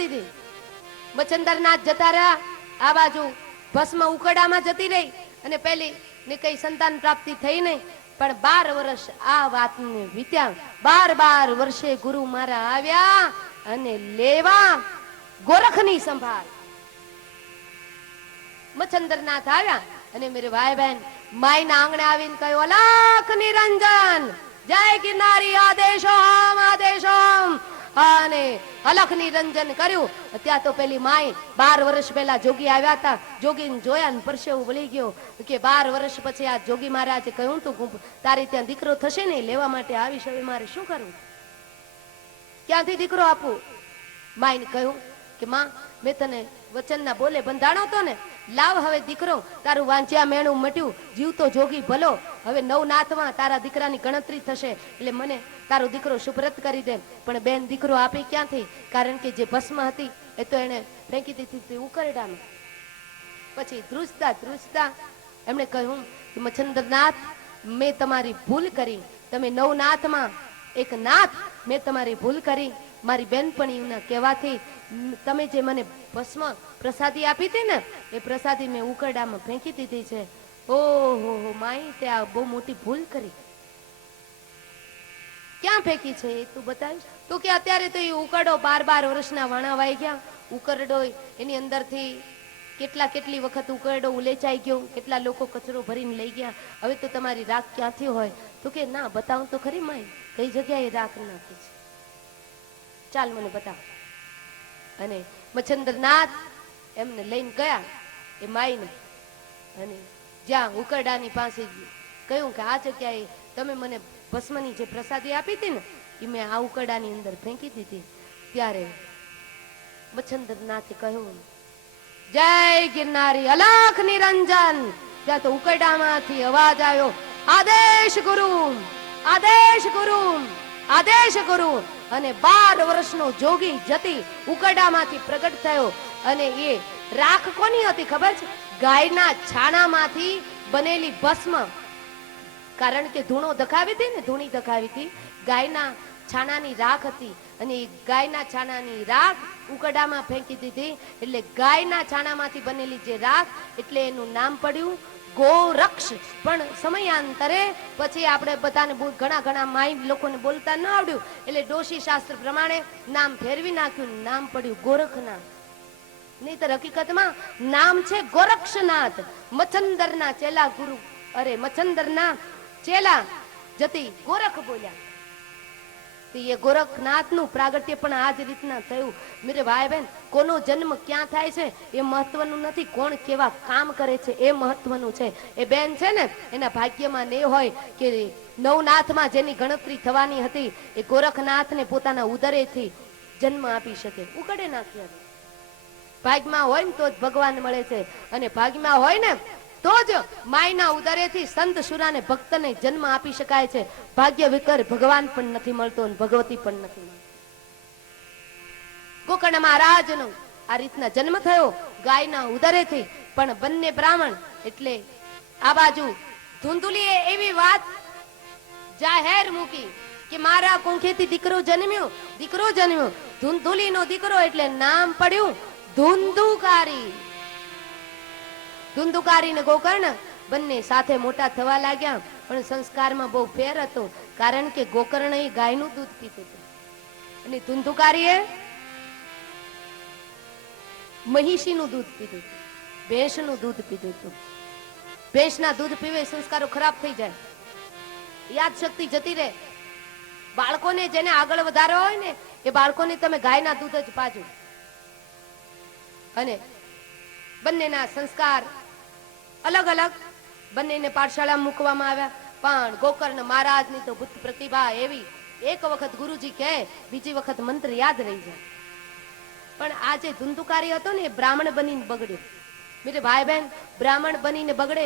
દીધી. મચ્છંદરનાથ જતા રહ્યા, આ બાજુ ભસ્મ ઉકડામાં જતી રહી અને પેલી ને કઈ સંતાન પ્રાપ્તિ થઈ નહીં. પણ 12 વર્ષ આ વાતને વીત્યા. 12 વર્ષે ગુરુ મારા આવ્યા અને લેવા ગોરખની સંભાળ. મચ્છંદરનાથ આવ્યા અને મેરે ભાઈ બહેન માઈના આંગણે આવીને કહ્યું, અલાખ નિરંજન જય ગિરનારી આદેશોમ આદેશોમ. અને અલખ નિરંજન કર્યું. ત્યાં તો પેલી માઈ 12 વર્ષ પહેલા જોગી આવ્યા હતા. જોગીને જોયા ને પરસેવો વળી ગયો કે 12 વર્ષ પછી આ જોગી મહારાજે કહ્યું તું તારી ત્યાં દીકરો થશે ને, લેવા માટે આવીશ, હવે મારે શું કરવું, ક્યાંથી દીકરો આપવું? માઈને કહ્યું કે માં, મેં તને વચનના બોલે બંધાણો તો ને, લાવ હવે દીકરો, તારું વાંચ્યા મેણું મટ્યું, જીવતો જોગી ભલો, હવે નવનાથમાં તારા દીકરાની ગણતરી થશે, એટલે મને તારો દીકરો સુપ્રત કરી દે. પણ બેન દીકરો આપી ક્યાંથી? કારણ કે જે ભસ્મ હતી એ તો એને ફેંકી દીધી ઉકરડામાં. પછી ધ્રુજતા એમણે કહ્યું કે મચ્છંદરનાથ, મેં તમારી ભૂલ કરી, તમે નવનાથમાં એક નાથ, મેં તમારી ભૂલ કરી. મારી બેનપણીના કહેવાથી તમે જે મને ભસ્મ પ્રસાદી આપી હતી ને, એ પ્રસાદી મેં ઉકરડામાં ફેંકી દીધી છે. ઓહો માઈ, તે આ બહુ મોટી ભૂલ કરી. ક્યાં ફેંકી છે એ તું બતાવીશ? તો કે અત્યારે તો એ ઉકરડો 12 વર્ષના વાણા વાઈ ગયા. ઉકરડો એની અંદરથી કેટલી વખત ઉકરડો ઉલેચાઈ ગયો, કેટલા લોકો કચરો ભરીને લઈ ગયા. હવે તો તમારી રાખ ક્યાંથી હોય? તો કે ના, બતાવું તો ખરી માઈ, કઈ જગ્યાએ રાખ નાખી છે, ચાલ મને બતાવ. અને મચ્છંદરનાથ એમને લઈને ગયા એ માઈને, અને જ્યાં ઉકરડાની પાસે કહ્યું કે આ જગ્યાએ તમે મને ભસ્મની જે પ્રસાદી આપી હતી ને, એ મેં આ ઉકરડાની અંદર ફેંકી દીધી. ત્યારે મચ્છંદરનાથે કહ્યું, જય ગિરનારી અલખ નિરંજન. ત્યાં તો ઉકરડામાંથી અવાજ આવ્યો, આદેશ ગુરુ, આદેશ ગુરુ, આદેશ ગુરુ. અને 12 વર્ષનો જોગી જતી ઉકરડામાંથી પ્રગટ થયો. અને એ રાખ કોની હતી ખબર છે? ગાયના છાણામાંથી બનેલી ભસ્મ. કારણ કે ધૂણો દખાવી હતી ને, ધૂણી દખાવી હતી, ગાયના છાણાની રાખ હતી. અને એ ગાયના છાણાની રાખ ઉકરડામાં ફેંકી દીધી. એટલે ગાયના છાણામાંથી બનેલી જે રાખ, એટલે એનું નામ પડ્યું ગોરક્ષ. પણ સમયાંતરે પછી આપણે બધાને ઘણા માઈ લોકોને બોલતા ન આવડ્યું, એટલે ડોશી શાસ્ત્ર પ્રમાણે નામ ફેરવી નાખ્યું, નામ પડ્યું ગોરખનાથ. નહીતર હકીકતમાં નામ છે ગોરક્ષનાથ. મચ્છંદરના ચેલા ગુરુ, અરે મચ્છંદરના ચેલા જતી ગોરખ બોલ્યા. એ ગોરખનાથ નું પ્રાગટ્ય પણ આ જ રીતના થયું. મેરે ભાઈ બહેન, કોનો જન્મ ક્યાં થાય છે એ મહત્વનું નથી, કોણ કેવા કામ કરે છે એ મહત્વનું છે. એ બેન છે ને, એના ભાગ્યમાં ને હોય કે નવનાથમાં જેની ગણતરી થવાની હતી, એ ગોરખનાથને પોતાના ઉદરેથી જન્મ આપી શકે. ઉકળે નાખી હતી. ભાગ્યમાં હોય ને તો જ ભગવાન મળે છે, અને ભાગ્યમાં હોય ને તો જ માયના ઉદરેથી સંત સુરાને ભક્તને જન્મ આપી શકાય છે. ભાગ્ય વિકર ભગવાન પણ નથી મળતો અને ભગવતી પણ નથી મળતી. ગોકર્ણ મહારાજનો આ રીતના જન્મ થયો ગાયના ઉદરેથી. પણ બંને બ્રાહ્મણ, એટલે આ બાજુ ધુંધુલીએ એવી વાત જાહેર મૂકી કે મારા કુંખેથી દીકરો જન્મ્યો. ધુંધુલીનો દીકરો એટલે નામ પડ્યું ધુંધુકારી. ધુંધુકારી ને ગોકર્ણ બંને સાથે મોટા થવા લાગ્યા. પણ સંસ્કારમાં બહુ ફેર હતો, કારણ કે ગોકર્ણ એ ગાયનું દૂધ પીતું હતું અને ધુંધુકારીએ મહિષીનું દૂધ પીધું હતું, ભેંસનું દૂધ પીધું હતું. ભેંસના દૂધ પીવે સંસ્કારો ખરાબ થઈ જાય, યાદ શક્તિ જતી રહે. બાળકોને જેને આગળ વધારવા હોય ને, એ બાળકોને તમે ગાયના દૂધ જ પાજો. અને બંનેના સંસ્કાર અલગ અલગ, બંનેને પાઠશાળા મૂકવામાં આવ્યા. પણ ગોકર્ણ મહારાજની તો બુદ્ધ પ્રતિભા એવી, એક વખત ગુરુજી કહે, બીજી વખત મંત્ર યાદ રહી જાય. પણ આ જે ધુંધુકારી હતો ને, એ બ્રાહ્મણ બનીને બગડ્યો. મેરે ભાઈ બહેન, બ્રાહ્મણ બનીને બગડે.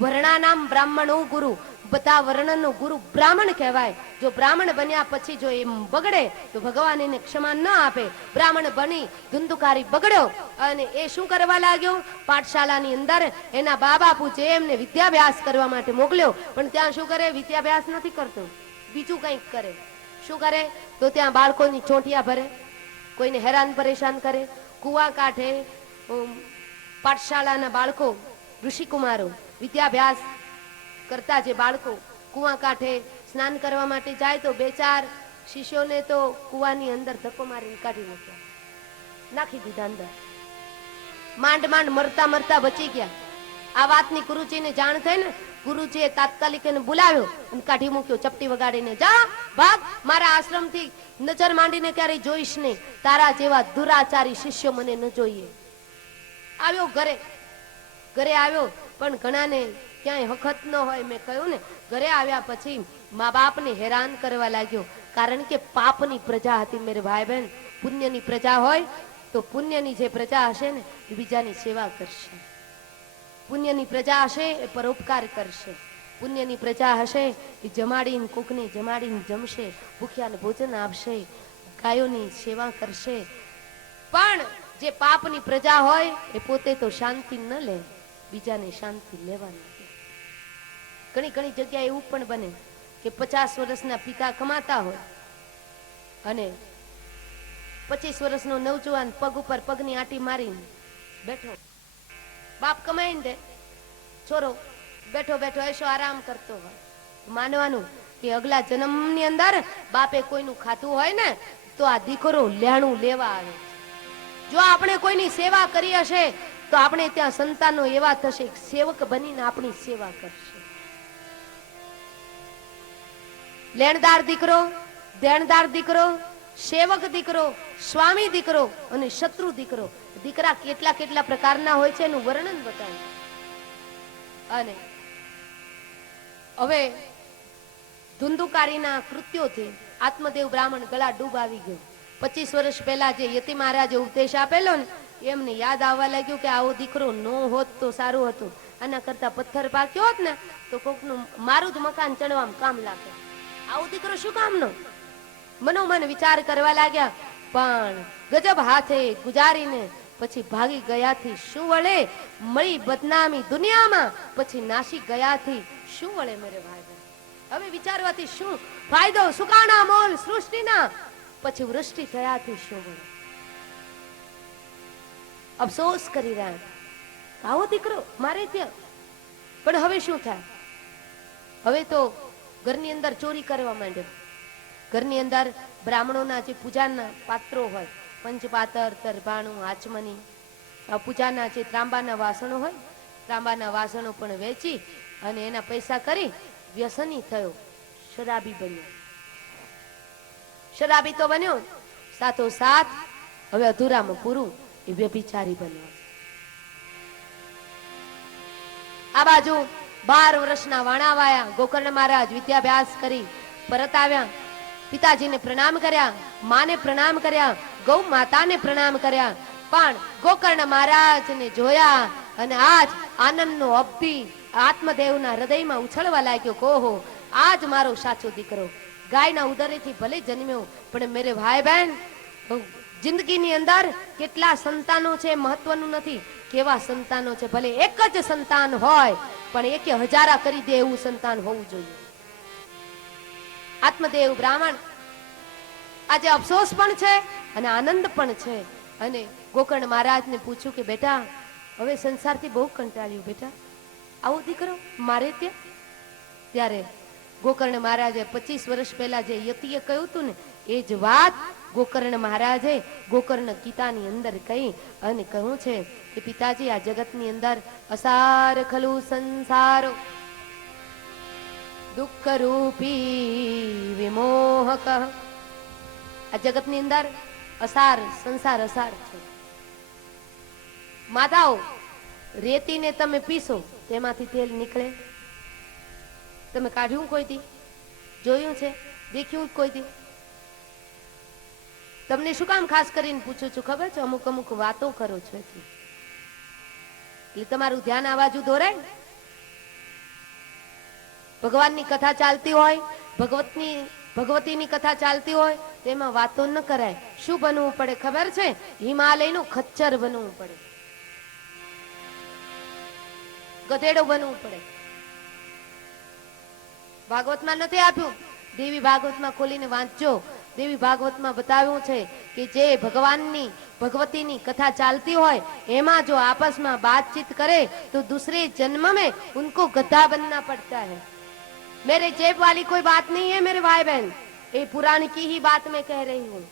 વર્ણાનામ બ્રાહ્મણો ગુરુ, બધા વર્ણનો ગુરુ બ્રાહ્મણ કહેવાય. જો બ્રાહ્મણ બન્યા પછી જો એમ બગડે તો ભગવાન એને ક્ષમા ન આપે. બ્રાહ્મણ બની ધુંધુકારી બગડ્યો અને એ શું કરવા લાગ્યો? પાઠશાળાની અંદર એના બા બાપુ છે એમને વિદ્યાભ્યાસ કરવા માટે મોકલ્યો. પણ ત્યાં શું કરે? વિદ્યાભ્યાસ નથી કરતો, બીજું કંઈક કરે. શું કરે? તો ત્યાં બાળકોની ચોંટિયા ભરે, કોઈને હેરાન પરેશાન કરે. કુવા કાંઠે પાઠશાળાના બાળકો, ઋષિકુમારો વિદ્યાભ્યાસ કરતા જે બાળકો કુવા કાંઠે સ્નાન કરવા માટે જાય તો બે ચાર શિષ્યોને તો કુવાની અંદર ધક્કો મારીને કાઢી મૂક્યા, નાખી દીધા અંદર. માંડ માંડ મરતા મરતા બચી ગયા. આ વાતની ગુરુજીને જાણ થઈ ને, ગુરુજીએ તાત્કાલિક એને બોલાવ્યો અને કાઢી મૂક્યો ચપટી વગાડીને. જા ભાગ, મારા આશ્રમથી નજર માંડીને ક્યારેય જોઈશ નહીં. તારા જેવા દુરાચારી શિષ્યો મને ન જોઈએ. આવ્યો ઘરે, ઘરે આવ્યો પણ ઘણાને ક્યાંય હખત ન હોય. મેં કહ્યું ને, ઘરે આવ્યા પછી મા બાપને હેરાન કરવા લાગ્યો, કારણ કે પાપની પ્રજા હતી મેરે ભાઈ બહેન. પુણ્યની પ્રજા હોય તો પુણ્યની જે પ્રજા હશે ને એ બીજાની સેવા કરશે. પુણ્યની પ્રજા હશે એ પરોપકાર કરશે. પુણ્યની પ્રજા હશે એ જમાડીને કોકને જમાડીને જમશે, ભૂખ્યાને ભોજન આપશે, ગાયોની સેવા કરશે. પણ જે પાપની પ્રજા હોય એ પોતે તો શાંતિ ન લે, બીજાને શાંતિ લેવાની. ઘણી ઘણી જગ્યાએ એવું પણ બને કે 50 વર્ષના પિતા કમાતા હોય અને 25 વર્ષનો નવજવાન પગ ઉપર પગની આંટી મારીને બેઠો. બાપ કમાઈને દે, છોરો બેઠો બેઠો એશો આરામ કરતો હોય. માનવાનું કે અગલા જન્મની અંદર બાપે કોઈનું ખાતું હોય ને તો આ દીકરો લેણું લેવા આવે. જો આપણે કોઈની સેવા કરી હશે તો આપણે ત્યાં સંતાનો એવા થશે, સેવક બનીને આપણી સેવા કરશે. લેણદાર દીકરો, દેણદાર દીકરો, સેવક દીકરો, સ્વામી દીકરો અને શત્રુ દીકરો. દીકરા કેટલા કેટલા પ્રકારના હોય છે એનું વર્ણન બતાવે. અને હવે ધુંધુકારીના કૃત્યોથી આત્મદેવ બ્રાહ્મણ ગળા ડૂબ આવી ગયો. 25 વર્ષ પહેલા જે યતિ મહારાજે ઉપદેશ આપેલો ને એમને યાદ આવવા લાગ્યું કે આવો દીકરો ન હોત તો સારું હતું. આના કરતા પથ્થર પાક્યો હોત ને તો કોકનું મારું જ મકાન ચડવામાં કામ લાગે. આવો દીકરો શું કામનો? મનોમન વિચાર કરવા લાગ્યા. પણ ગજબ હાથે ગુજારીને પછી ભાગી ગયાથી શું વળે? મળી બદનામી દુનિયામાં, પછી નાસી ગયાથી શું વળે મેરે ભાઈ? હવે વિચારવાથી શું ફાયદો? સુકાના મોલ સૃષ્ટિના, પછી વૃષ્ટિ થયાથી શું વળે? અફસોસ કરી રહ્યા. આવો દીકરો મારે ત્યાં. પણ હવે શું થાય? હવે તો ઘરની અંદર ચોરી કરવા માંડ્યો. ઘરની અંદર બ્રાહ્મણોના જે પૂજાના પાત્રો હોય, પંચપાત્ર, તરભાણું, આચમની, પૂજાના જે ત્રાંબાના વાસણો હોય, ત્રાંબાના વાસણો પણ વેચી અને એના પૈસા કરી વ્યસની થયો, શરાબી બન્યો. શરાબી તો બન્યો, સાથોસાથ હવે અધૂરામાં પૂરું એ વ્યભિચારી બન્યો. આ બાજુ 12 વર્ષના વાણાવાયા ગોકર્ણ મહારાજ વિદ્યાભ્યાસ કરી પરત આવ્યા. પિતાજીને પ્રણામ કર્યા, માને પ્રણામ કર્યા, ગૌ માતાને પ્રણામ કર્યા. પણ ગોકર્ણ મહારાજને જોયા અને આજ આનંદનો અબ્ધિ આત્મદેવના હૃદયમાં ઉછળવા લાગ્યો. કોહો, આજ મારો સાચો દીકરો. ગાયના ઉદરેથી ભલે જન્મ્યો, પણ મેરે ભાઈ બહેન જિંદગીની અંદર કેટલા સંતાનો છે મહત્વનું નથી, કેવા સંતાનો છે. ભલે એક જ સંતાન હોય પણ 1000 કરી દે એવું સંતાન હોવું જોઈએ. આત્મદેવ બ્રાહ્મણ આજે અફસોસ પણ છે અને આનંદ પણ છે. અને ગોકર્ણ મહારાજને પૂછ્યું કે બેટા, હવે સંસારથી બહુ કંટાળ્યું બેટા, આવો દીકરો મારે ત્યાં. ત્યારે ગોકર્ણ મહારાજે 25 વર્ષ પહેલા જે યતિએ કહ્યું હતું ને એ જ વાત ગોકર્ણ મહારાજે ગોકર્ણ ગીતાની અંદર કહી અને કહ્યું છે કે પિતાજી, આ જગતની અંદર અસાર ખલુ સંસારો દુઃખ રૂપી વિમોહક. આ જગતની અંદર અસાર સંસાર અસાર છે. માધાઓ, રેતીને તમે પીસો તેમાંથી તેલ નીકળે? તમે કાઢ્યું કોઈ દી? જોયું છે? દેખ્યું કોઈ દી? તમને શું કામ ખાસ કરીને પૂછું છું ખબર છે? અમુક અમુક વાતો કરો છો એટલે તમારું ધ્યાન આ બાજુ દોરાય. ભગવાનની કથા ચાલતી હોય, ભગવતીની કથા ચાલતી હોય તેમાં વાતો ન કરાય. શું બનવું પડે ખબર છે? હિમાલયનું ખચ્ચર બનવું પડે, ગધેડો બનવું પડે. ભાગવતમાં નથી આપ્યું, દેવી ભાગવતમાં ખોલીને વાંચજો. દેવી ભાગવતમાં બતાવ્યું છે કે જે ભગવાનની भगवती कथा चालती हो एमा जो आपस में बातचीत करे तो दूसरे जन्म में उनको गधा बनना पड़ता है। मेरे जेब वाली कोई बात नहीं है मेरे भाई बहन, ये पुराण की ही बात मैं कह रही हूं।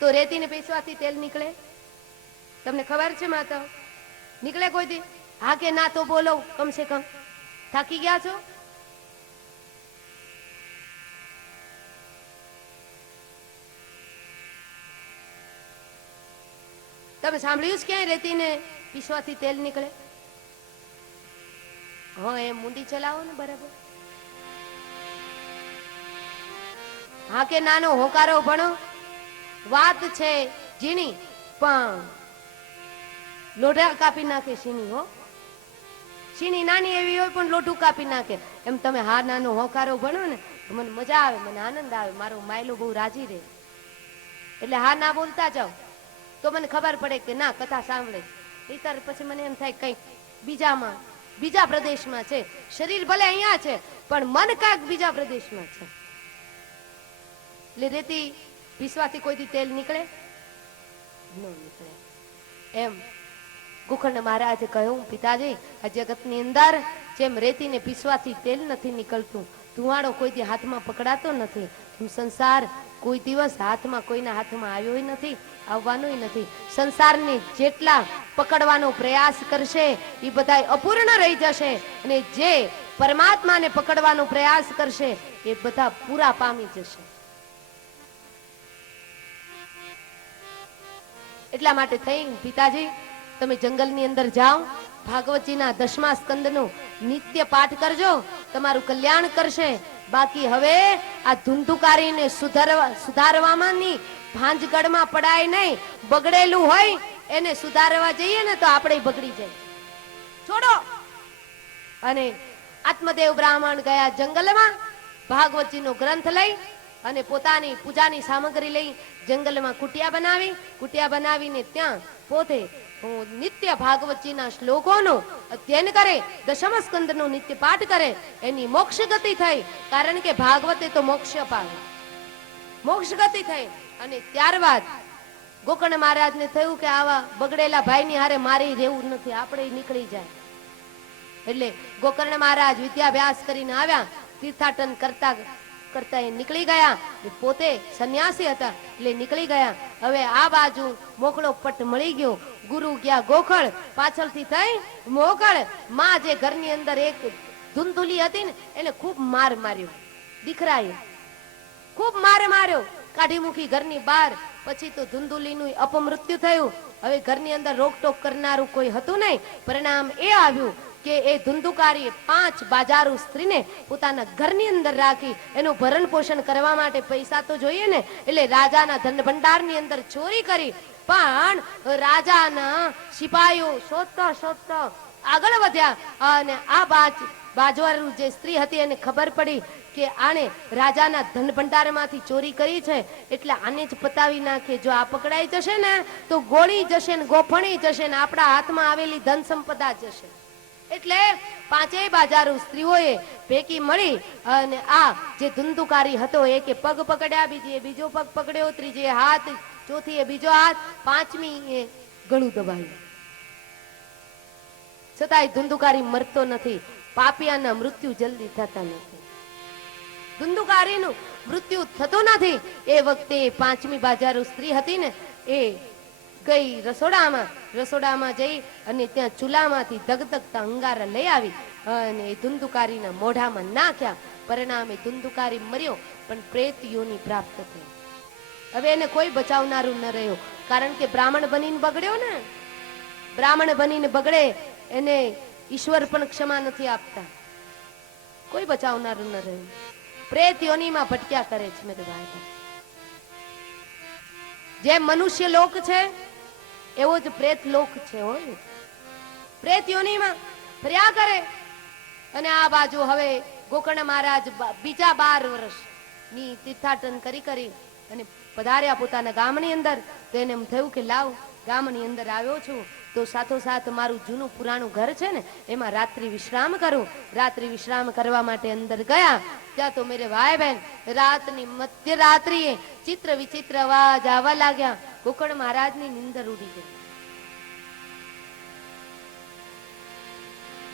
तो रेती ने पीसवाथी तेल निकले, तमने खबर छे माता? निकले कोई दी? हाँ के ना तो बोलो कम से कम। थाकी गया छो? તમે સાંભળ્યું છે ક્યાંય રેતી ને પીસવાથી તેલ નીકળે? હા, એ મુંડી ચલાવો ને બરાબર. હા કે નાનો હોકારો ભણો. વાત છે ઝીણી પણ લોઢા કાપી નાખે સીની. હો, સીની નાની એવી હોય પણ લોઢું કાપી નાખે. એમ તમે હા નાનો હોકારો ભણો ને તો મને મજા આવે, મને આનંદ આવે, મારો માયલો બહુ રાજી રહે. એટલે હા ના બોલતા જાઓ તો મને ખબર પડે કે ના કથા સાંભળે. નહીતર પછી મને એમ થાય કઈક બીજા પ્રદેશમાં છે. શરીર ભલે અહીંયા છે પણ મન કાંઈક બીજા પ્રદેશમાં છે. એટલે રેતી પીસવાથી કોઈથી તેલ નીકળે ન નીકળે. એમ ગોકર્ણ મહારાજે કહ્યું, પિતાજી આ જગતની અંદર જેમ રેતીને પીસવાથી તેલ નથી નીકળતું, ધુવાડો કોઈથી હાથમાં પકડાતો નથી, એમ સંસાર કોઈ દિવસ હાથમાં કોઈના હાથમાં આવ્યો નથી, આવવાનો નથી. સંસારને જેટલા પકડવાનો પ્રયાસ કરશે એ બધા અપૂર્ણ રહી જશે, અને જે પરમાત્માને પકડવાનો પ્રયાસ કરશે એ બધા પૂરા પામી જશે. એટલા માટે થઈ પિતાજી તમે જંગલની અંદર જાઓ, ભાગવતજીના 10મા સ્કંદનો નિત્ય પાઠ કરજો, તમારું કલ્યાણ કરશે. બાકી હવે આ ધુંધુકારીને સુધારવામાંની ભાંજગઢમાં પડાય નહીં. બગડેલું હોય એને સુધારવા જઈએ ને તો આપણે બગડી જાય. છોડો. અને આત્મદેવ બ્રાહ્મણ ગયા જંગલમાં, ભાગવતજીનો ગ્રંથ લઈ અને પોતાની પૂજાની સામગ્રી લઈ જંગલમાં કુટિયા બનાવીને ત્યાં પોતે નિત્ય ભાગવતજીના શ્લોકોનું અધ્યયન કરે, 10મા સ્કંદનો નિત્ય પાઠ કરે. એની મોક્ષ ગતિ થઈ, કારણ કે ભાગવતે તો મોક્ષ અપાવે. મોક્ષ ગતિ થઈ. અને ત્યારબાદ ગોકર્ણ મહારાજને થયું કે આવા બગડેલા ભાઈની હારે મારે રહેવું નથી, આપણે નીકળી જાય. એટલે ગોકર્ણ મહારાજ વિદ્યાભ્યાસ કરીને આવ્યા, તીર્થાટન કરતા કરતા એ નીકળી ગયા. પોતે સંન્યાસી હતા એટલે નીકળી ગયા. હવે આ બાજુ મોકળો પટ મળી ગયો. ગુરુ ગયા ગોખળ, પાછળથી થઈ મોકળ. માં જે ઘરની અંદર એક ધુંધુલી હતી ને એને ખૂબ માર માર્યો, દીકરાએ ખૂબ માર માર્યો, કાઢી મૂકી ઘરની બહાર. પછી તો ધુંધુલીનું અપમૃત્યુ થયું. હવે ઘરની અંદર રોકટોક કરનારું કોઈ હતું નહીં. પરિણામ એ આવ્યું કે એ ધુંધુકારીએ 5 બાજારુ સ્ત્રીને પોતાના ઘરની અંદર રાખી એનું ભરણ પોષણ કરવા માટે પૈસા તો જોઈએ ને, એટલે રાજાના ધન ભંડારની અંદર ચોરી કરી. પણ રાજાના સિપાહીઓ શોધતા આગળ વધ્યા અને આ બાજવાળું જે સ્ત્રી હતી એને ખબર પડી કે આને રાજાના ધન ભંડારમાંથી ચોરી કરી છે, એટલે આને જ પતાવી નાખે. જો આ પકડાઈ જશે ને તો ગોળી જશે ને ગોફણી જશે ને આપણા હાથમાં આવેલી ધન સંપદા જશે. એટલે 5 બાજારુ સ્ત્રીઓએ ભેગી મળી અને આ જે ધુંધુકારી હતો એ કે પગ પકડ્યા, બીજી બીજો પગ પકડ્યો, ત્રીજે હાથ, ચોથી બીજો હાથ, 5મી એ ગળું દબાવ્યું. છતાંય ધુંધુકારી મરતો નથી. પાપિયાના મૃત્યુ જલ્દી થતા નથી, ધુંધુકારીનું મૃત્યુ થતું નથી. એ વખતે 5મી બાજારુ સ્ત્રી હતી ને એ ગઈ રસોડામાં જઈ અને ત્યાં ચૂલામાંથી ધગધગતા અંગારા લઈ આવી અને ધુંધુકારીના મોઢામાં નાખ્યા. પરિણામે ધુંધુકારી મર્યો પણ પ્રેત યોની પ્રાપ્ત થઈ. હવે એને કોઈ બચાવનારું ન રહ્યો, કારણ કે બ્રાહ્મણ બનીને બગડ્યો ને. બ્રાહ્મણ બનીને બગડે એને ઈશ્વર પણ ક્ષમા નથી આપતા. કોઈ બચાવનારું ન રહ્યું. પ્રેત યોનીમાં ભટક્યા કરે છે મેરે ભાઈ. જેમ મનુષ્ય લોક છે એવો જ પ્રેત લોક છે. હોય પ્રેત યોનીમાં ફર્યા કરે. અને આ બાજુ હવે ગોકર્ણ મહારાજ બીજા 12 વર્ષની તીર્થાટન કરી અને પધાર્યા પોતાના ગામની અંદર. તો એને એમ થયું કે લાવ ગામની અંદર આવ્યો છું તો તો સાથોસાથ મારું જૂનું પુરાણું ઘર છે ને એમાં રાત્રિ વિશ્રામ કરું. રાત્રિ વિશ્રામ કરવા માટે અંદર ગયા. ત્યાં તો મેરે ભાઈ બહેન રાતની મધ્યરાત્રિએ ચિત્ર વિચિત્ર અવાજ આવવા લાગ્યા. ગોકર્ણ મહારાજની નિંદર ઉડી ગઈ.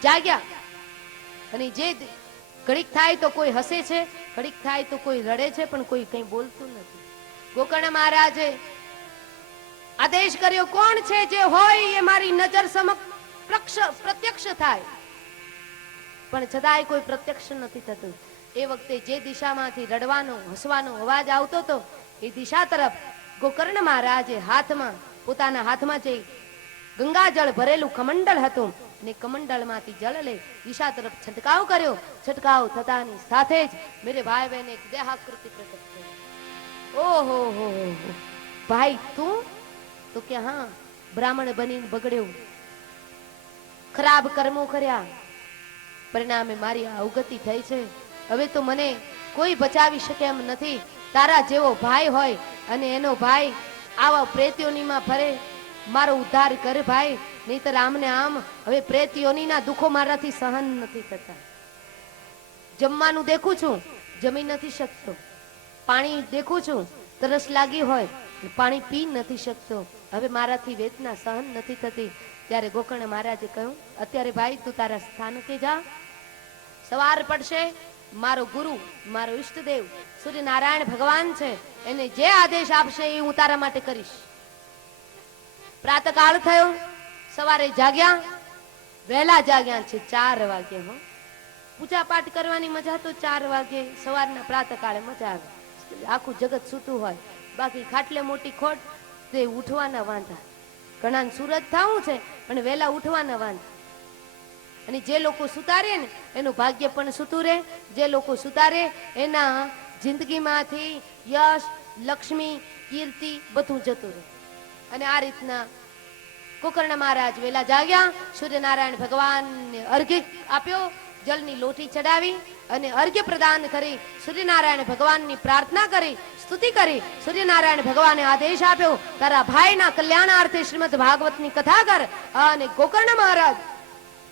જાગ્યા અને જે ઘડીક થાય તો કોઈ હસે છે, ઘડીક થાય તો કોઈ રડે છે, પણ કોઈ કઈ બોલતું નથી. ગોકર્ણ મહારાજે આદેશ કર્યો, કોણ છે જે હોય એ મારી નજર સમક્ષ પ્રત્યક્ષ થાય. પણ છતાંય કોઈ પ્રત્યક્ષ નથી થતું. એ વખતે જે દિશામાંથી રડવાનો હસવાનો અવાજ આવતો હતો એ દિશા તરફ ગોકર્ણ મહારાજે હાથમાં પોતાના હાથમાં જે ગંગાજળ ભરેલું કમંડળ હતું અને કમંડળમાંથી જળ લઈ દિશા તરફ છંટકાવ કર્યો. છંટકાવ થતાની સાથે જ મેરે ભાઈ બહેન એક દેહાકૃતિ પ્રકટ થઈ. ઓહો હો ભાઈ તું? તો કે હા, બ્રાહ્મણ બનીને બગડ્યો, ખરાબ કર્મો કર્યા, પરિણામે મારી અવગતિ થઈ છે. હવે તો મને કોઈ બચાવી શકે એમ નથી. તારા જેવો ભાઈ હોય અને એનો ભાઈ આવા પ્રેત્યોનીમાં ફરે, મારો ઉદ્ધાર કર ભાઈ, નહીતર આમને આમ હવે પ્રેત્યોનીના દુઃખો મારાથી સહન નથી થતા. જમવાનું દેખું છું, જમી નથી શકતો. પાણી દેખું છું, તરસ લાગી હોય, પાણી પી નથી શકતો. હવે મારાથી વેદના સહન નથી થતી. ત્યારે ગોકર્ણ મહારાજે કહ્યું, અત્યારે ભાઈ તું તારા સ્થાનકે જા. સવાર પડશે, મારો ગુરુ, મારો ઈષ્ટદેવ સૂર્યનારાયણ ભગવાન છે, એને જે આદેશ આપશે એ હું તારા માટે કરીશ. પ્રાતકાળ થયો, સવારે જાગ્યા, વહેલા જાગ્યા છે 4 વાગે. હો, પૂજા પાઠ કરવાની મજા તો 4 વાગે સવારના પ્રાતકાળે મજા આવે. આખું જગત સૂતું હોય, બાકી ખાટલે મોટી ખોટ તે ઉઠવાના વાંધા. ઘણા સુરત થવું છે પણ વહેલા ઉઠવાના વાંધા. અને જે લોકો સુતારે ને એનું ભાગ્ય પણ સુતું રહે. જે લોકો સુતારે એના જિંદગીમાંથી યશ, લક્ષ્મી, કીર્તિ બધું જતું રહે. અને આ રીતના ગોકર્ણ મહારાજ વેલા જાગ્યા, સૂર્યનારાયણ ભગવાનને અર્ઘ્ય આપ્યો, જલની લોટી ચડાવી અને અર્ઘ્ય પ્રદાન કરી સૂર્યનારાયણ ભગવાનની પ્રાર્થના કરી, સ્તુતિ કરી. સૂર્યનારાયણ ભગવાને આદેશ આપ્યો, તારા ભાઈના કલ્યાણાર્થે શ્રીમદ ભાગવતની કથા કર. અને ગોકર્ણ મહારાજ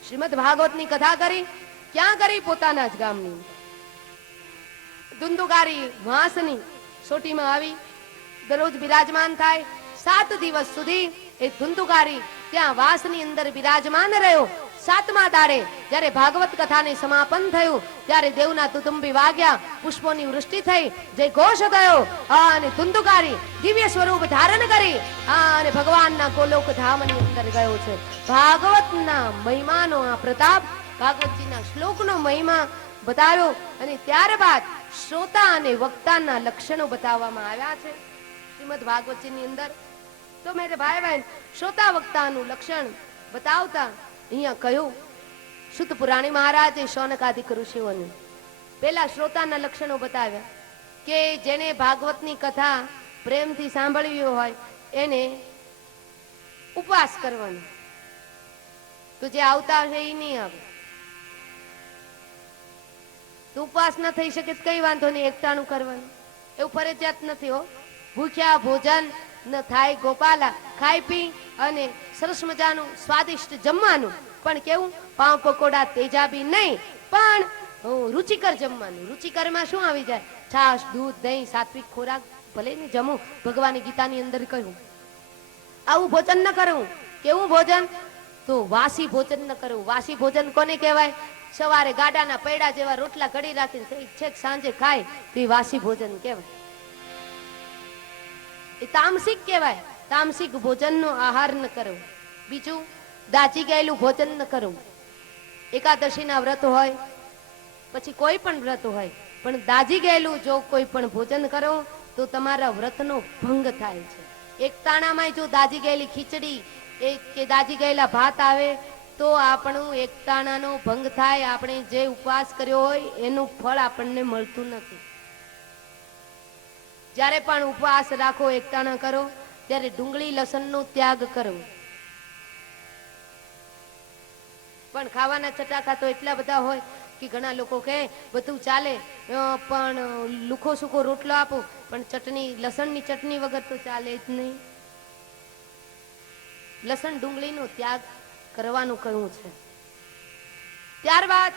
શ્રીમદ ભાગવતની કથા કરી. ક્યાં કરી? પોતાના જ ગામની ધુંધુકારી વાંસની સોટીમાં આવી દરરોજ બિરાજમાન થાય. 7 દિવસ સુધી એ ધુંધુકારી ત્યાં વાસની અંદર બિરાજમાન રહ્યો. 7મા દાડે જ્યારે ભાગવત કથાને સમાપન થયું ત્યારે દેવના તુતુંબી વાગ્યા, પુષ્પોની વૃષ્ટિ થઈ, જય ઘોષ થયો અને ધુંધુકારી દિવ્ય સ્વરૂપ ધારણ કરી અને ભગવાનના ગોલોક ધામની અંદર ગયો છે. ભાગવતના મહિમાનો આ પ્રતાપ, ભાગવતજીના શ્લોકનો મહિમા બતાવ્યો અને ત્યારબાદ શ્રોતા અને વક્તાના લક્ષણો બતાવવામાં આવ્યા છે શ્રીમદ ભાગવતજીની અંદર. તો મેરે ભાઈ બહેન શ્રોતા વક્તાનું લક્ષણ બતાવતા અહીંયા કહ્યું, સુત પુરાણી મહારાજે શૌનકાદિક ઋષિઓને પેલા શ્રોતાના લક્ષણો બતાવ્યા કે જેને ભાગવતની કથા પ્રેમથી સાંભળવી હોય એને ઉપવાસ કરવાનો. તો જે આવતા હશે એ નહીં આવે. તો ઉપવાસ ન થઈ શકે કઈ વાંધો નહીં, એકટાણું કરવાનું એવું ફરજિયાત નથી. હો, ભૂખ્યા ભોજન ન થાય ગોપાલા, ખાઈ પી અને સરસ મજાનું સ્વાદિષ્ટ જમવાનું, પણ કેવું પાવ પકોડા તેજાબી નહીં, પણ રુચિકર જમવાનું. રુચિકરમાં શું આવી જાય? છાશ, દૂધ, દહીં, સાત્વિક ખોરાક ભલે ને જમવું. ભગવાન ગીતાની અંદર કહ્યું આવું ભોજન ન કરવું. કેવું ભોજન? તો વાસી ભોજન ન કરવું. વાસી ભોજન કોને કહેવાય? સવારે ગાડાના પૈડા જેવા રોટલા ઘડી રાખીને છેક સાંજે ખાય તો એ વાસી ભોજન કહેવાય. એ તામસિક કહેવાય. તામસિક ભોજનનો આહાર ન કરવો. બીજું, દાજી ગયેલું ભોજન ન કરવું. એકાદશીના વ્રત હોય, પછી કોઈ પણ વ્રત હોય, પણ દાજી ગયેલું જો કોઈ પણ ભોજન કરો તો તમારા વ્રતનો ભંગ થાય છે. એક તાણામાં જો દાજી ગયેલી ખીચડી કે દાજી ગયેલા ભાત આવે તો આપણું એકતાણાનો ભંગ થાય. આપણે જે ઉપવાસ કર્યો હોય એનું ફળ આપણને મળતું નથી. જ્યારે પણ ઉપવાસ રાખો, એકતાણા કરો, ત્યારે ડુંગળી લસણનો ત્યાગ કરો. પણ ખાવાના ચટાકા તો એટલા બધા હોય કે ઘણા લોકો કહે બધું ચાલે પણ લુખો સુખો રોટલો આપો, પણ ચટણી, લસણની ચટણી વગર તો ચાલે જ નહીં. લસણ ડુંગળીનો ત્યાગ કરવાનું કહ્યું છે. ત્યારબાદ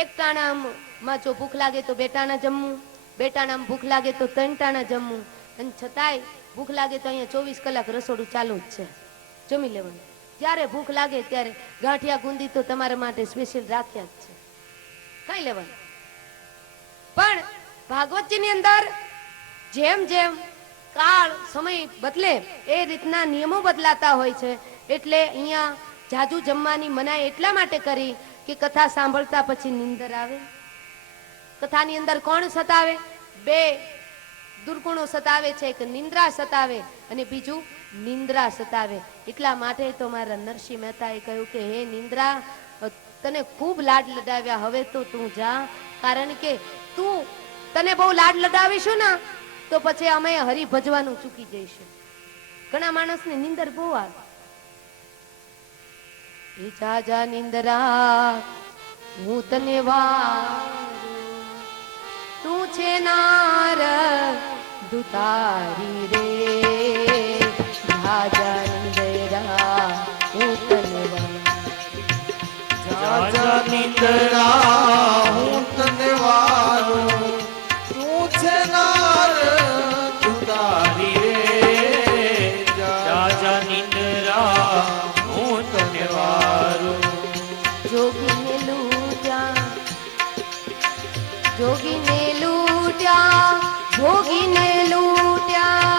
એક ટાણામાં જો ભૂખ લાગે તો 2 ટાણા જમવું, 2 ટાણામાં ભૂખ લાગે તો 3 ટાણા જમવું, અને છતાંય ભૂખ લાગે તો અહીંયા 24 કલાક રસોડું ચાલુ જ છે, જમી લેવાનું. જ્યારે ભૂખ લાગે ત્યારે ગાંઠિયા ગુંદી તો તમારા માટે સ્પેશિયલ રાખ્યા જ છે, ખાઈ લેવાનું. પણ ભાગવતજીની અંદર જેમ જેમ કાળ સમય બદલે એ રીતના નિયમો બદલાતા હોય છે. એટલે અહીંયા જાજુ જમવાની મનાઈ એટલા માટે કરી કે કથા સાંભળતા પછી નીંદર આવે. કથાની અંદર કોણ સતાવે? 2 દુર્ગુણો સતાવે છે, એક નિંદ્રા સતાવે અને બીજું નિંદ્રા સતાવે. એટલા માટે તો મારા નરસિંહ મહેતાએ કહ્યું કે હે નિંદ્રા, તને ખૂબ લાડ લડાવ્યા, હવે તો તું જા, કારણ કે તું તને બહુ લાડ લડાવીશું ને તો પછી અમે હરી ભજવાનું ચૂકી જઈશું. ઘણા માણસને નિંદર બહુ આવે. જા જા નિંદરા હું તને વારું, તું છે નાર દુતારી રે. જા જા નિંદરા હું તને વારું, જા જા નિંદરા હું તને વારું, તું છે નાર દુતારી રે. જા જા નિંદરા હું તને વારું. જોગીને લૂટ્યા, જોગીને લૂટ્યા, ભોગીને લૂટ્યા,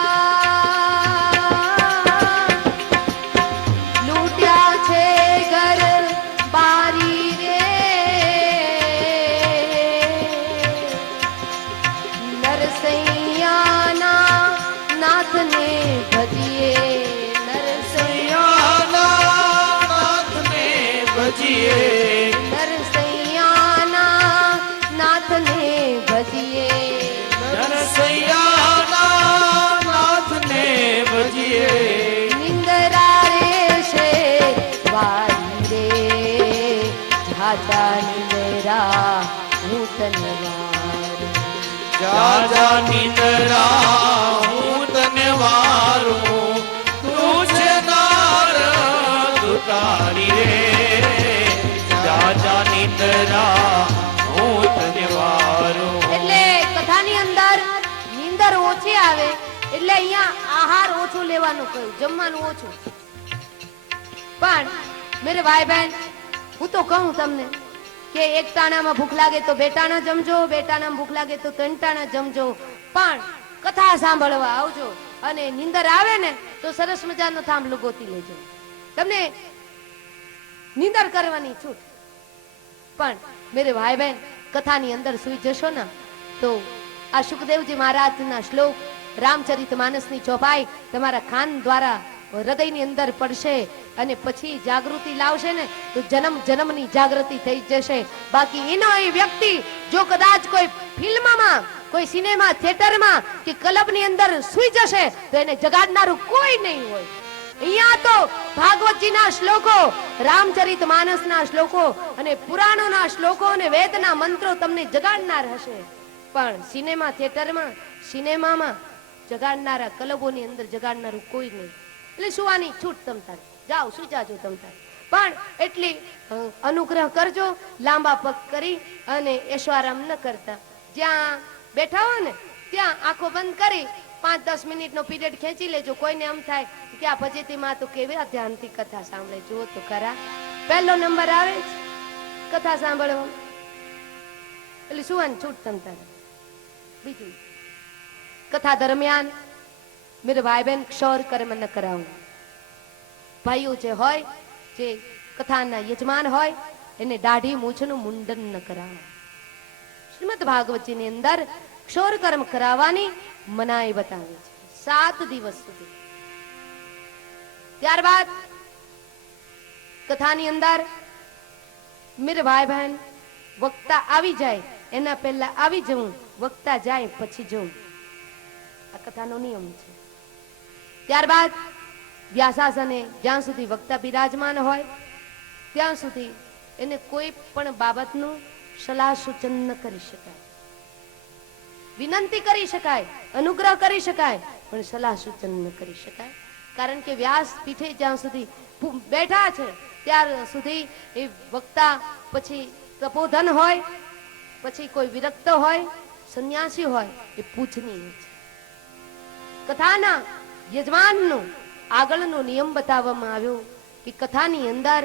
લૂટ્યા છે ઘર બારી રે. નરસૈયાના નાથને ભજીએ, નરસૈયાના નાથને ભજીએ, નરસૈયાના નાથને ભજીએ. નરસૈયાના નાથને ભજીએ. નિંદરા રે છે વારી રે, જા જા નિંદરા હું તને વારું. જા જા નિંદરા હું તને વારું, તું છે નાર દુતારી રે. જા જા નિંદરા હું તને વારું. એટલે કથાની અંદર નીંદર ઓછી આવે એટલે અહીંયા આહાર ઓછો લેવાનું કહ્યું, જમવાનું ઓછું. પણ મેરે ભાઈ બહેન, હું તો કહું તમને કે 1 ટાણામાં ભૂખ લાગે તો 2 ટાણા જમજો, 2 ટાણામાં ભૂખ લાગે તો 3 ટાણા જમજો, પણ કથા સાંભળવા આવજો. અને નીંદર આવે ને તો સરસ મજાનો થાંભલો ગોતી લેજો, તમને નીંદર કરવાની છૂટ. પણ મેરે ભાઈ બહેન, કથાની અંદર સુઈ જશો ને તો આ સુખદેવજી મહારાજના શ્લોક, રામચરિતમાનસની ચોપાઈ તમારા કાન દ્વારા હૃદયની અંદર પડશે અને પછી જાગૃતિ લાવશે ને તો જન્મ જન્મની જાગૃતિ થઈ જશે. બાકી એનો એ વ્યક્તિ જો કદાચ કોઈ ફિલ્મમાં, કોઈ સિનેમા થિયેટરમાં કે ક્લબની અંદર સુઈ જશે તો એને જગાડનારું કોઈ નહીં હોય. અહીંયા તો ભાગવતજીના શ્લોકો, રામચરિતમાનસના શ્લોકો અને પુરાણોના શ્લોકો અને વેદના મંત્રો તમને જગાડનાર હશે. પણ સિનેમા થિયેટરમાં, સિનેમામાં જગાડનારા, ક્લબોની અંદર જગાડનારું કોઈ નહીં. એટલે સુવાની છૂટ તમ તારે, જાઓ સુઈ જાજો તમ તારે. પણ એટલી અનુગ્રહ કરજો, લાંબા પગ કરી અને એશોઆરામ ન કરતા. જ્યાં બેઠા હો ને ત્યાં આંખો બંધ કરી 5-10 મિનિટનો પીરિયડ ખેંચી લેજો. કોઈને એમ થાય કે આ ભજેતીમાં તો કેવા ધ્યાનથી કથા સાંભળે, જુઓ તો ખરા. 1લો નંબર આવે કથા સાંભળવા, એટલે સુવાની છૂટ તમ તારે. બીજું, કથા દરમિયાન મેરે ભાઈ બહેન ક્ષૌર કર્મ ન કરાવું. ભાઈઓ જે હોય, જે કથાના યજમાન હોય, એને દાઢી મૂછનું મુંડન ન કરાવો. શ્રીમદ ભાગવતજીની અંદર ક્ષૌર કર્મ કરાવવાની મનાઈ બતાવે છે 7 દિવસ સુધી. ત્યારબાદ કથાની અંદર મેરે ભાઈ બહેન, વક્તા આવી જાય એના પહેલા આવી જવું, વક્તા જાય પછી જવું, આ કથાનો નિયમ છે. ત્યારબાદ વ્યાસાસને જ્યાં સુધી વક્તા બિરાજમાન હોય ત્યાં સુધી એને કોઈ પણ બાબતનું સલાહ સૂચન ન કરી શકાય. વિનંતી કરી શકાય, અનુગ્રહ કરી શકાય, પણ સલાહ સૂચન ન કરી શકાય. કારણ કે વ્યાસ પીઠે જ્યાં સુધી બેઠા છે ત્યાર સુધી એ વક્તા પછી તપોધન હોય, પછી કોઈ વિરક્ત હોય, સંન્યાસી હોય, એ પૂજનીય છે. કથાના યજમાનનો આગળનો નિયમ બતાવવામાં આવ્યો કે કથાની અંદર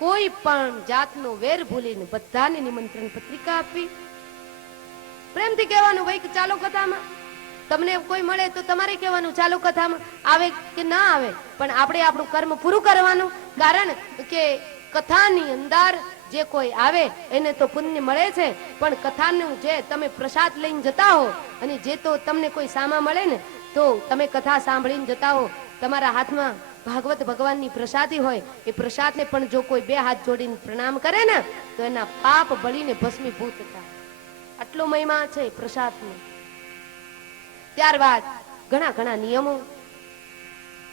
કોઈ પણ જાતનો વેર ભૂલીને બધાને નિમંત્રણ પત્રિકા આપવી. પ્રેમથી કહેવાનું ભાઈ કે ચાલો કથામાં, તમને કોઈ મળે તો તમારે કહેવાનું ચાલો કથામાં, આવે કે ના આવે પણ આપણે આપણું કર્મ પૂરું કરવાનું. કારણ કે કથાની અંદર જે કોઈ આવે એને તો પુણ્ય મળે છે, પણ કથાનું જે તમે પ્રસાદ લઈને જતા હો અને જે તો તમને કોઈ સામા મળે ને, તો તમે કથા સાંભળીને જતા હો, તમારા હાથમાં ભાગવત ભગવાનની પ્રસાદી હોય, એ પ્રસાદને પણ જો કોઈ બે હાથ જોડીને પ્રણામ કરે ને તો એના પાપ બળીને ભસ્મીભૂત થાય. આટલો મહિમા છે પ્રસાદનો. ત્યારબાદ ઘણા ઘણા નિયમો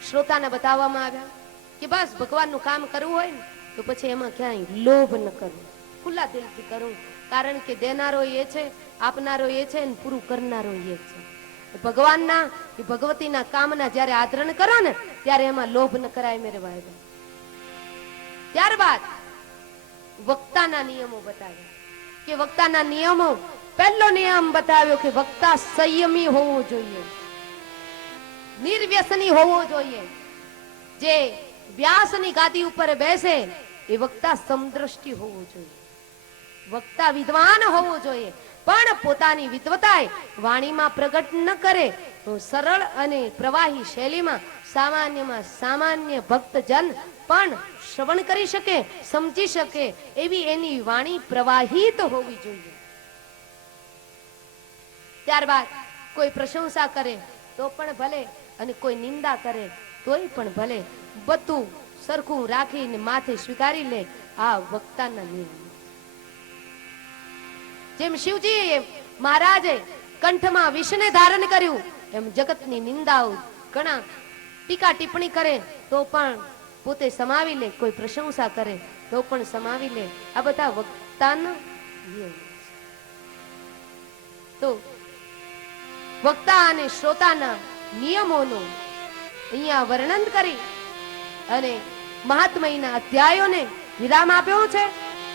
શ્રોતાને બતાવવામાં આવ્યા કે બસ ભગવાનનું કામ કરવું હોય ને તો પછી એમાં ક્યાંય લોભ ન કરવું, ખુલ્લા દિલથી કરવું. કારણ કે દેનારો એ છે, આપનારો એ છે અને પૂરું કરનારો એ છે. ભગવાનના કે ભગવતીના કામના જ્યારે આદરણ કરો ને ત્યારે એમાં લોભ ન કરાય મેરે ભાઈ. ત્યારબાદ વક્તાના નિયમો બતાવ્યા કે વક્તાના નિયમો, પહેલો નિયમ બતાવ્યો કે વક્તા સંયમી હોવો જોઈએ, નિર્વ્યસની હોવો જોઈએ. જે વ્યાસની ગાદી ઉપર બેસે એ વક્તા સમદ્રષ્ટિ હોવો જોઈએ, વક્તા વિદ્વાન હોવો જોઈએ, પણ પોતાની વિદ્વતાએ વાણીમાં પ્રગટ ન કરે. સરળ અને પ્રવાહી શૈલીમાં સામાન્યમાં સામાન્ય ભક્તજન પણ શ્રવણ કરી શકે, સમજી શકે એવી એની વાણી પ્રવાહિત હોવી જોઈએ. ત્યારબાદ કોઈ પ્રશંસા કરે તો પણ ભલે અને કોઈ નિંદા કરે તોય પણ ભલે, બધું સરખું રાખીને માથે સ્વીકારી લે. આ વક્તાના નિયમ. જેમ શિવજી મહારાજે કંઠમાં વિષને ધારણ કર્યું, એમ જગતની નિંદાઓ ઘણા ટીકા ટિપ્પણી કરે તો પણ પોતે સમાવી લે, કોઈ પ્રશંસા કરે તો પણ સમાવી લે. આ બધા વક્તાના નિયમ. તો વક્તા અને શ્રોતાના નિયમોનું અહીંયા વર્ણન કરી અને મહાત્મયના અધ્યાયોને વિરામ આપ્યો છે.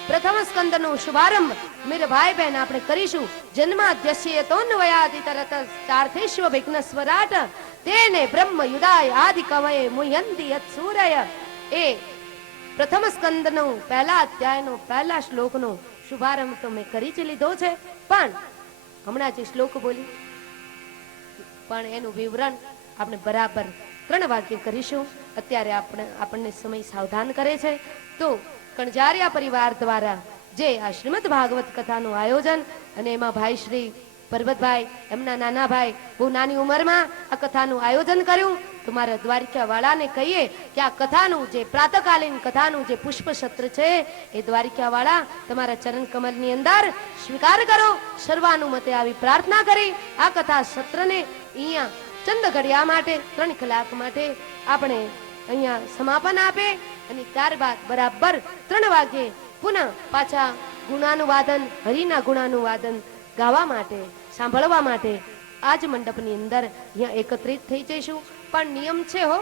પ્રથમ સ્કંદનો શુભારંભ મેરે ભાઈ બહેન આપણે કરીશું. જન્માદ્યસ્ય તોન્વયાદિ તરત ચાર્થેશ્વ વિઘ્નસ્વરાટ તેને બ્રહ્મ યુદાય આદિ કવયે મુહ્યંતિ યત સૂરય. એ પ્રથમ સ્કંદનો પહેલા અધ્યાયનો પહેલા શ્લોકનો શુભારંભ તો મેં કરી જ લીધો છે, પણ હમણાં જે શ્લોક બોલી પણ એનું વિવરણ આપણે બરાબર 3 વાક્ય કરીશું. અત્યારે આપણને સમય સાવધાન કરે છે. તો કણજારિયા પરિવાર દ્વારા જે આ શ્રીમદ ભાગવત કથાનું આયોજન અને એમાં ભાઈ શ્રી પરબતભાઈ એમના નાના ભાઈ બહુ નાની ઉંમરમાં આ કથાનું આયોજન કર્યું. તો મારા દ્વારિકા વાળાને કહીએ કે આ કથાનું જે પ્રાતકાલીન કથાનું જે પુષ્પ સત્ર છે એ દ્વારિકા વાળા તમારા ચરણ કમલની અંદર સ્વીકાર કરો. સર્વાનુમતે આવી પ્રાર્થના કરી આ કથા સત્રને અહીંયા ચંદ ઘડિયા માટે 3 કલાક માટે આપણે અહીંયા સમાપન આપે અને ત્યારબાદ બરાબર 3 વાગે પુનઃ પાછા ગુણાનુવાદન, હરિના ગુણાનુવાદન ગાવા માટે, સાંભળવા માટે આજ મંડપની અંદર અહીંયા એકત્રિત થઈ જઈશું. પણ નિયમ છે હો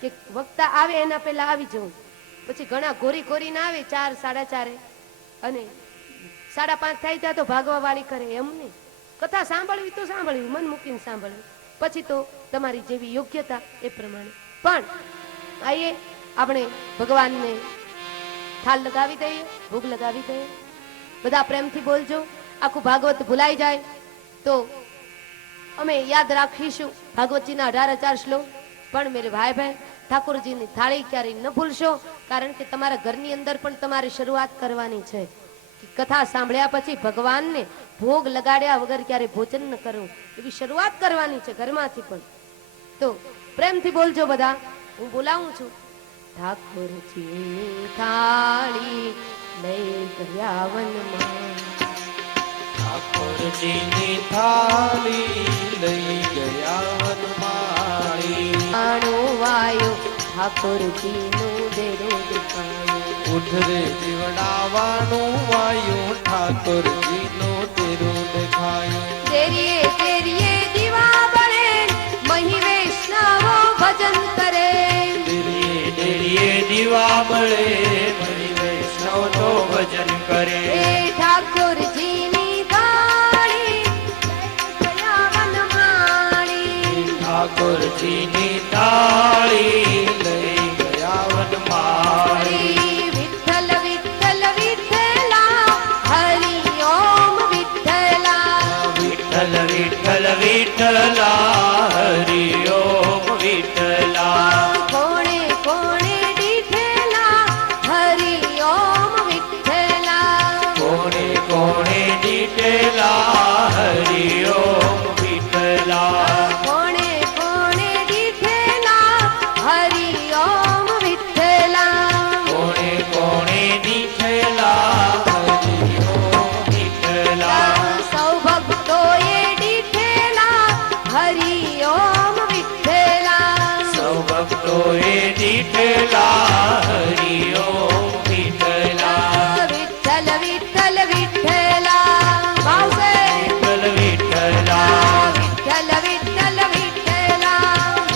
કે વક્તા આવે એના પહેલા આવી જવું. પછી ઘણા ગોરી ના આવે 4, 4:30 અને 5:30 થાય ત્યાં તો ભાગવા વાળી કરે. એમ નહીં, કથા સાંભળવી તો સાંભળવી, મન મૂકીને સાંભળવી, પછી તો તમારી જેવી યોગ્યતા એ પ્રમાણે. પણ આઈએ આપણે ભગવાનને થાળ લગાવી દઈએ, ભોગ લગાવી દઈએ. બધા પ્રેમથી બોલજો. આખું ભાગવત ભૂલાઈ જાય તો અમે યાદ રાખીશું ભાગવતજીના 18,000 શ્લોક. પણ મેરે ભાઈ બહેન ઠાકોરજીની થાળી ક્યારેય ન ભૂલશો. કારણ કે તમારા ઘરની અંદર પણ તમારે શરૂઆત કરવાની છે. કથા સાંભળ્યા પછી ભગવાનને ભોગ લગાડ્યા વગર ક્યારે ભોજન ન કરવું, એવી શરૂઆત કરવાની છે ઘરમાંથી પણ. તો પ્રેમથી બોલજો બધા. હું બોલાવું છું. ઠાકોરજીની થાળી લઈ ગયા વનમાં, ઠાકોરજીની થાળી લઈ ગયા વનમાળી. આણો વાયો ઠાકોરજીનું દેરો દેખાયો. ઉઠ રે જીવડાવાનું વાયું ઠાકોરજીનું તેરું દેખાયું. તેરીએ તેરીએ દીવા બળે મહી વૈષ્ણવો ભજન કરે. ઠાકોરજીની તાળી લઈ ગયા વનમાળી. વિઠ્ઠલ વિઠ્ઠલ વિઠ્ઠલા હરિ ઓમ વિઠ્ઠલા. વિઠ્ઠલ વિઠ્ઠલ વિઠ્ઠલા હરિ ઓમ વિઠ્ઠલા. કોણે કોણે દીઠેલા હરિ ઓમ વિઠ્ઠલા. કોણે કોણે દીઠેલા હરિ ઓમ વિઠ્ઠલા. કોણે કોણે દીઠેલા હરિ ઓમ વિઠ્ઠલા. કોણે કોણે દીઠેલા હરિ ઓમ વિઠ્ઠલા. સૌ ભક્તોએ દીઠેલા હરિ ઓમ વિઠ્ઠલા. સૌ ભક્તોએ દીઠેલા હરિ ઓમ વિઠ્ઠલા. વિઠ્ઠલ વિઠ્ઠલ વિઠ્ઠલા ભાવસે. વિઠ્ઠલ વિઠ્ઠલા. વિઠ્ઠલ વિઠ્ઠલ વિઠ્ઠલા.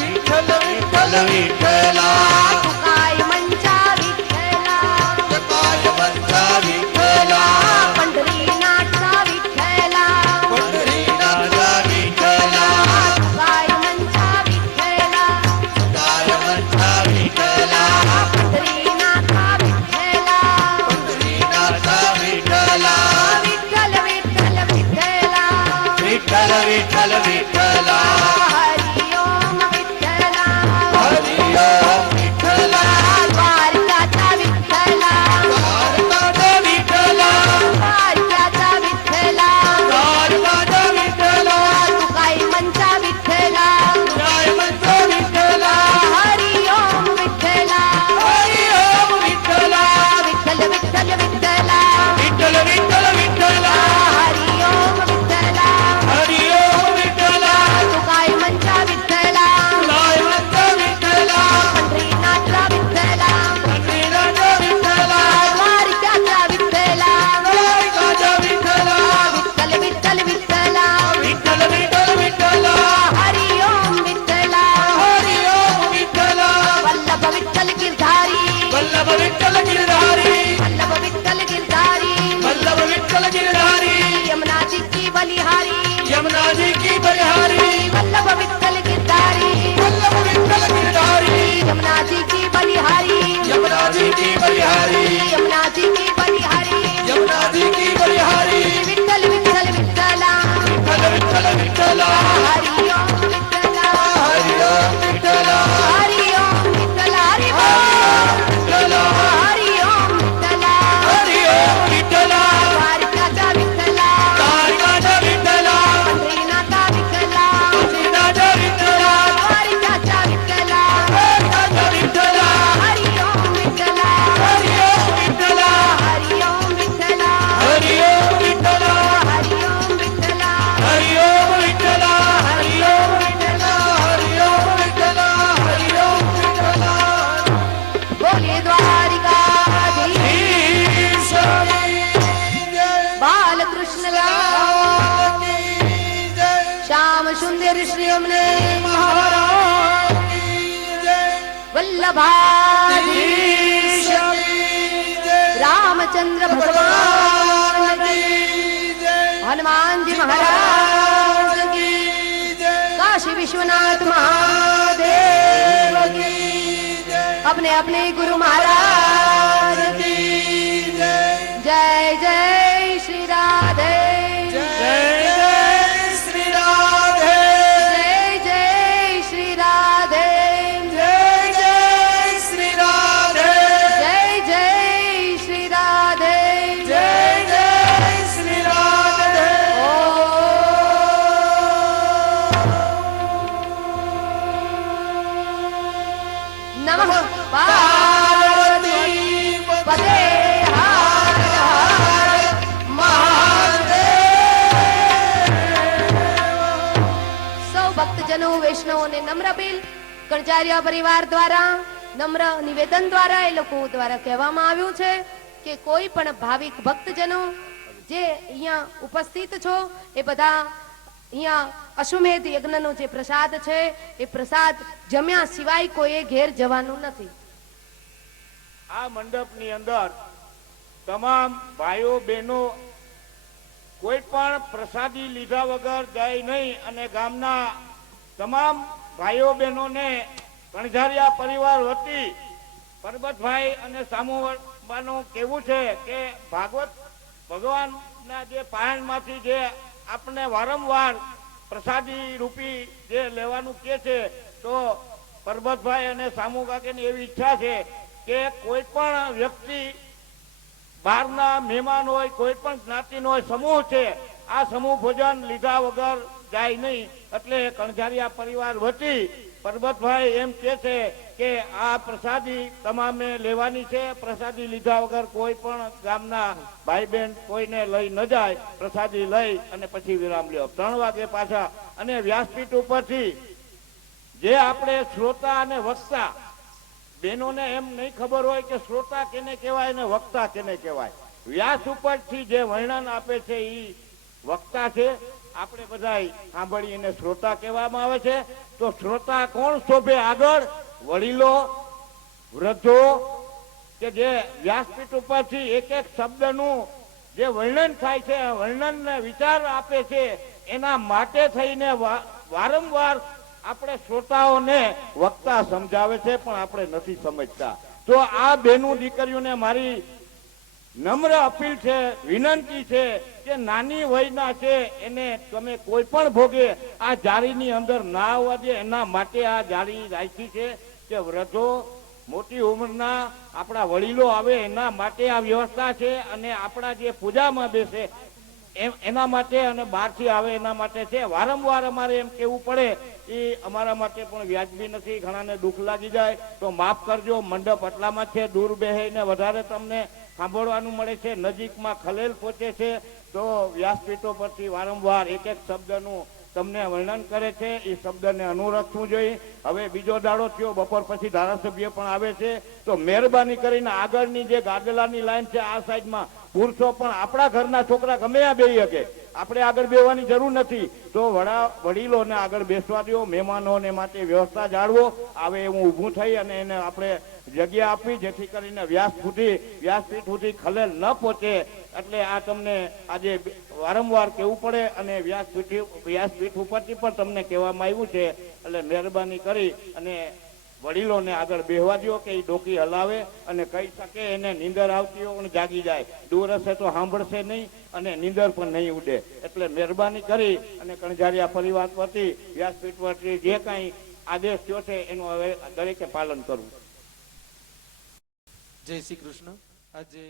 વિઠ્ઠલ વિઠ્ઠલ વિઠ્ઠલા. તુકાય મંચા વિઠ્ઠલા. જપાય વંશા વિઠ્ઠલા. પંઢરીનાથા વિઠ્ઠલા. પંઢરીનાથા વિઠ્ઠલા. તુકાય મંચા વિઠ્ઠલા. જપાય વંશા વિઠ્ઠલા. પંઢરીનાથા વિઠ્ઠલા. પંઢરીનાથા વિઠ્ઠલા. વિઠ્ઠલ વિઠ્ઠલ વિઠ્ઠલા. વિઠ્ઠલ વિઠ્ઠલ વિઠ્ઠલા. હરિ ઓમ વિઠ્ઠલા. હરિ ઓમ વિઠ્ઠલા. દ્વારકાતા વિઠ્ઠલા. દ્વારકાધા વિઠ્ઠલા. દ્વારકાતા વિઠ્ઠલા. દ્વારકાધા વિઠ્ઠલા. તુકાઈ મંચા વિઠ્ઠલા. જય મંત્ર વિઠ્ઠલા. હરિ ઓમ વિઠ્ઠલા. હરિ ઓમ વિઠ્ઠલા. વિઠ્ઠલ વિઠ્ઠલ વિઠ્ઠલા. વિઠ્ઠલ વિઠ્ઠલ વિઠ્ઠલા. હરિ ઓમ વિઠ્ઠલા. હરિ ઓમ વિઠ્ઠલા. તુકાઈ મંચા વિઠ્ઠલા. જય મંત્ર વિઠ્ઠલા. પંઢરીનાથા વિઠ્ઠલા. પંઢરીનાથા વિઠ્ઠલા. દ્વારકાતા વિઠ્ઠલા. દ્વારકાધા વિઠ્ઠલા. વિઠ્ઠલ વિઠ્ઠલ વિઠ્ઠલા. વિઠ્ઠલ વિઠ્ઠલ વિઠ્ઠલા. હરિ ઓમ વિઠ્ઠલા. હરિ ઓમ વિઠ્ઠલા. વલ્લભ વિઠ્ઠલ ગિરધારી. વલ્લભ વિઠ્ઠલ ગિરધારી. વલ્લભ વિઠ્ઠલ ગિરધારી. વલ્લભ વિઠ્ઠલ ગિરધારી. यमुनाजी की बलिहारी. यमुना जी की बलिहारी. वल्लभ विठ्ठल गिरधारी. वल्लभ विठ्ठल गिरधारी. यमुनाजी की बलिहारी. यमुना जी की बलिहारी. यमुनाजी की बलिहारी. यमुना जी की बलिहारी. विठ्ठल विठ्ठल विठ्ठला. विठ्ठल विठ्ठल विठ्ठला. हरि ओम विठ्ठला. हरि ओम विठ्ठला. हरि ओम विठ्ठला. हरि ओम विठ्ठला. हरि ओम विठ्ठला. हरि ओम विठ्ठला. द्वारकाचा विठ्ठला. द्वारकाधा विठ्ठला. पंढरीनाथा विठ्ठला. पंढरीनाथा विठ्ठला. द्वारकाचा विठ्ठला. द्वारकाधा विठ्ठला. हरि ओम विठ्ठला. हरि ओम विठ्ठला. हरि ओम विठ्ठला. हरि ओम विठ्ठला. हरि ओम विठ्ठला. हरि ओम विठ्ठला. हरि ओम विठ्ठला. हरि ओम विठ्ठला. हरि ओम विठ्ठला. बोले द्वारिकाधीश बालकृष्ण लाल श्याम सुंदर श्री हमने वल्लभाधीश रामचंद्र भगवान हनुमान जी महाराज काशी विश्वनाथ महादेव अपने अपने गुरु महाराज की जय जय श्री राधे. जय जय श्री राधे. जय जय श्री राधे. जय जय श्री राधे. जय जय श्री राधे. जय जय श्री राधे. नमः पार्वती पते हर हर महादेव. સૌ ભક્તજનો વૈષ્ણવોને નમ્ર અપીલ કણજારિયા પરિવાર દ્વારા નમ્ર નિવેદન દ્વારા એ લોકો દ્વારા કહેવામાં આવ્યું છે કે કોઈ પણ ભાવિક ભક્તજનો જે અહીંયા ઉપસ્થિત છો એ બધા અહીંયા અશ્વમેધ યજ્ઞનો જે પ્રસાદ છે એ પ્રસાદ જમ્યા સિવાય કોઈએ ઘેર જવાનું નથી. આ મંડપની અંદર તમામ ભાઈઓ બહેનો કોઈ પણ પ્રસાદી લીધા વગર જાય નહીં અને ગામના તમામ ભાઈઓ બહેનોને કણઝારિયા પરિવાર વતી પરબતભાઈ અને સામુબાનું કેવું છે કે ભાગવત ભગવાનના જે પાયણમાંથી જે આપણે વારંવાર પ્રસાદી રૂપી જે લેવાનું કે છે, તો પરબતભાઈ અને સામુ કાકાની એવી ઈચ્છા છે કે કોઈ પણ વ્યક્તિ બહારના મહેમાન હોય, કોઈ પણ જ્ઞાતિનો હોય, સમૂહ છે, આ સમૂહ ભોજન લીધા વગર જાય નહીં. એટલે કણઝારિયા પરિવાર વતી પરબતભાઈ એમ કે છે કે આ પ્રસાદી તમામે લેવાની છે. પ્રસાદી લીધા વગર કોઈ પણ ગામના ભાઈ બહેન કોઈને લઈ ન જાય. પ્રસાદી લઈ અને પછી વિરામ લ્યો 3 વાગે પાછા. અને વ્યાસપીઠ ઉપરથી જે આપણે શ્રોતા અને વક્તા, બહેનોને એમ નહીં ખબર હોય કે શ્રોતા કેને કહેવાય ને વક્તા કેને કહેવાય. વ્યાસ ઉપરથી જે વર્ણન આપે છે એ વક્તા છે. આપણે બધા સાંભળીને શ્રોતા કહેવામાં આવે છે. તો શ્રોતા કોણ શોભે આગળ? વડીલો, વૃદ્ધો, કે જે વ્યાસપીઠ ઉપરથી એક એક શબ્દનું જે વર્ણન થાય છે, વર્ણનને વિચાર આપે છે, એના માટે થઈને વારંવાર આપણે શ્રોતાઓને વક્તા સમજાવે છે, પણ આપણે નથી સમજતા. તો આ બેનું દીકરીઓને મારી નમ્ર અપીલ છે, વિનંતી છે કે નાની વયના છે એને તમે કોઈ પણ ભોગે આ જાળીની અંદર ના આવવા દે. એના માટે આ જાળી રાખી છે કે વૃદ્ધો, મોટી ઉંમરના આપણા વડીલો આવે એના માટે આ વ્યવસ્થા છે. અને આપણા જે પૂજામાં બેસે એના માટે અને બહારથી આવે એના માટે છે. વારંવાર અમારે એમ કહેવું પડે એ અમારા માટે પણ વ્યાજબી નથી. ઘણાને દુઃખ લાગી જાય તો માફ કરજો. મંડપ આટલામાં છે, દૂર બેહીને વધારે તમને સાંભળવાનું મળે છે, નજીકમાં ખલેલ પહોંચે છે. તો વ્યાસપીઠો પરથી વારંવાર એક એક શબ્દનું તમને વર્ણન કરે છે. એ શબ્દને અનુરખવું જોઈએ. હવે બીજો દાડો થયો, બપોર પછી ધારાસભ્ય પણ આવે છે. તો મહેરબાની કરીને આગળની જે ગાદલાની લાઈન છે આ સાઈડમાં પુરુષો પણ આપણા ઘરના છોકરા ગમે આ બેસી શકે, આપણે આગળ બેસવાની જરૂર નથી. તો વડીલોને આગળ બેસવા દો. મહેમાનોને માટે વ્યવસ્થા જાળવો. આવે એવું ઊભું થઈ અને એને આપણે જગ્યા આપી, જેથી કરીને વ્યાસપીઠ સુધી ખલેલ ન પહોંચે. એટલે આ તમને આજે વારંવાર કહેવું પડે અને વ્યાસપીઠ ઉપરથી પણ તમને કહેવામાં આવ્યું છે. એટલે મહેરબાની કરી અને વડીલોને આગળ બેહવા દો કે એ ડોકી હલાવે અને કહી શકે. એને નીંદર આવતી હોય અને જાગી જાય, દૂર હશે તો સાંભળશે નહીં અને નીંદર પણ નહીં ઉડે. એટલે મહેરબાની કરી અને કણઝારિયા પરિવાર વતી વ્યાસપીઠ પરથી જે કાંઈ આદેશ થયો છે એનું હવે દરેકે પાલન કરવું. જય શ્રી કૃષ્ણ. આજે